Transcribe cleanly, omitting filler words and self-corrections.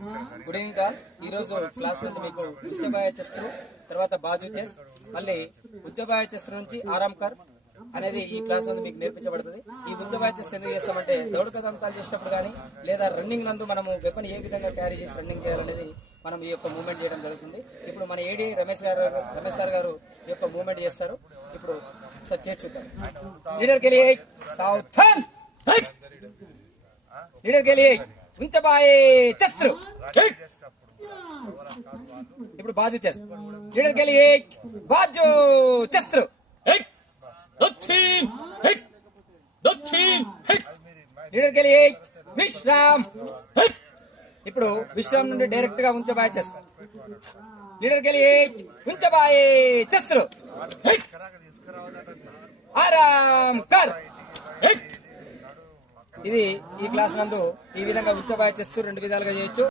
Good evening all. ఈ రోజు class నుంచి మీకు ఉచ్చబాయ చేస్తారు, తర్వాత బాజు చెస్, మళ్ళీ ఉచ్చబాయ చెస్ నుంచి ఆరామ్ కర్ అనేది ఈ క్లాస్ నందు మీకు నేర్పించబడుతుంది. ఈ ఉచ్చబాయ చెస్ ఎందుకు చేస్తామంటే దౌడు కదంతాలు చేసినప్పుడు కానీ లేదా రన్నింగ్ నందు మనము వెపన్ ఏ విధంగా క్యారీ చేసి రన్నింగ్ చేయాలనేది మనం ఈ యొక్క మూవ్మెంట్ చేయడం జరుగుతుంది. ఇప్పుడు మన ఏడీ రమేష్ సార్ గారు ఈ యొక్క మూవ్మెంట్ చేస్తారు. ఇప్పుడు సార్ చేసి చూద్దాం. లీడర్ के लिए सावधान, लीडर के लिए ఉంచబాయే చస్త్రు. ఇప్పుడు బాజు చెస్. లీడర్ के लिए బాజు చస్త్రు. లీడర్ के लिए విశ్రామ్. ఇప్పుడు విశ్రామ్ నుండి డైరెక్ట్ గా ఉంచబాయే చెస్. లీడర్ के लिए ఉంచబాయే చస్త్రు. ఆరామ్ కర్. ఇది ఈ క్లాస్ నందు ఈ విధంగా ఉచ్చబాయ చేస్తూ రెండు విధాలుగా చేయొచ్చు.